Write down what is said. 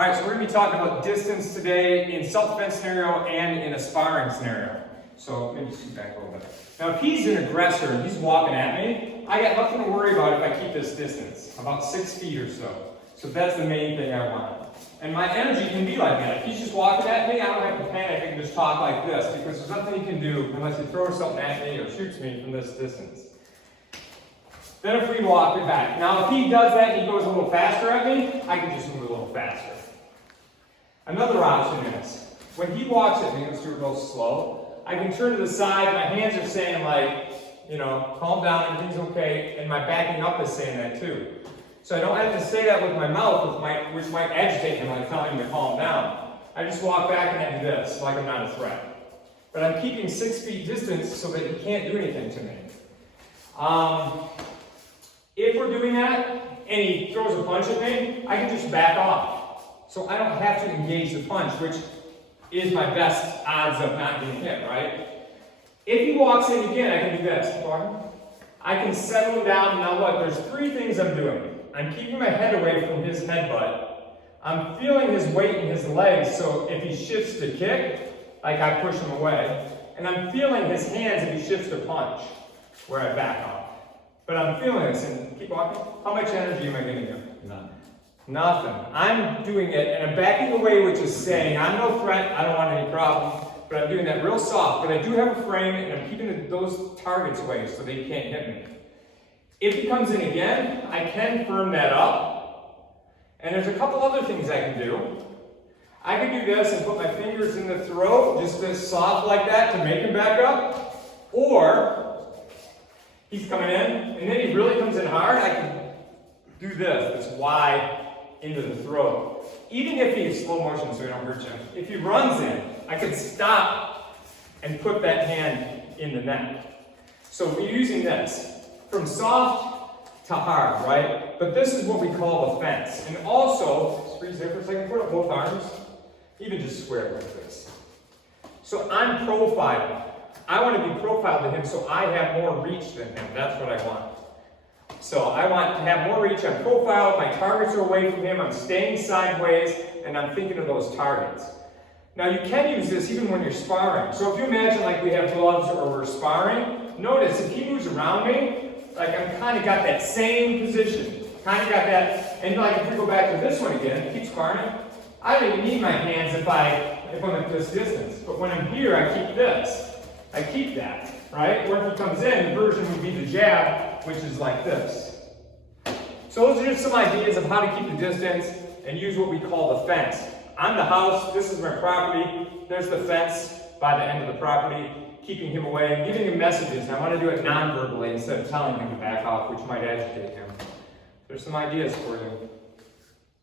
All right, so we're going to be talking about distance today in self-defense scenario and in a sparring scenario. So maybe scoot back a little bit. Now, if he's an aggressor and he's walking at me, I got nothing to worry about if I keep this distance, about 6 feet or so. So that's the main thing I want. And my energy can be like that. If he's just walking at me, I don't have to panic. I can just talk like this because there's nothing he can do unless he throws something at me or shoots me from this distance. Then if we walk it back. Now, if he does that and he goes a little faster at me, I can just move a little faster. Another option is, when he walks at me, let's do it real slow, I can turn to the side, my hands are saying like, calm down, everything's okay, and my backing up is saying that too. So I don't have to say that with my mouth, which might agitate him, like telling him to calm down. I just walk back and I do this, like I'm not a threat. But I'm keeping 6 feet distance so that he can't do anything to me. If we're doing that, and he throws a punch at me, I can just back off. So I don't have to engage the punch, which is my best odds of not getting hit, right? If he walks in again, I can do this. I can settle him down. Now what? There's 3 things I'm doing. I'm keeping my head away from his headbutt. I'm feeling his weight in his legs, so if he shifts to kick, like I push him away. And I'm feeling his hands if he shifts to punch, where I back off. But I'm feeling this, and keep walking. How much energy am I giving you? None. Nothing. I'm doing it, and I'm backing away, which is saying, I'm no threat, I don't want any problem, but I'm doing that real soft. But I do have a frame, and I'm keeping those targets away so they can't hit me. If he comes in again, I can firm that up. And there's a couple other things I can do. I can do this and put my fingers in the throat, just this soft like that, to make him back up. Or, he's coming in, and then he really comes in hard, I can do this wide into the throat. Even if he's slow motion so he don't hurt you. If he runs in, I can stop and put that hand in the neck. So we're using this from soft to hard, right? But this is what we call a fence. And also, just freeze there for a second, put up both arms, even just square like this. So I'm profiling. I want to be profiled to him so I have more reach than him. That's what I want. So I want to have more reach. I'm profiled, my targets are away from him, I'm staying sideways, and I'm thinking of those targets. Now you can use this even when you're sparring. So if you imagine like we have gloves or we're sparring, notice if he moves around me, like I'm kind of got that same position. Kind of got that, and like if we go back to this one again, keep sparring, I don't even need my hands if I'm at this distance. But when I'm here, I keep this. I keep that, right? Or if he comes in, the version would be the jab, which is like this. So those are just some ideas of how to keep the distance and use what we call the fence. I'm the house, this is my property, there's the fence by the end of the property, keeping him away and giving him messages. And I want to do it non-verbally instead of telling him to back off, which might agitate him. There's some ideas for you.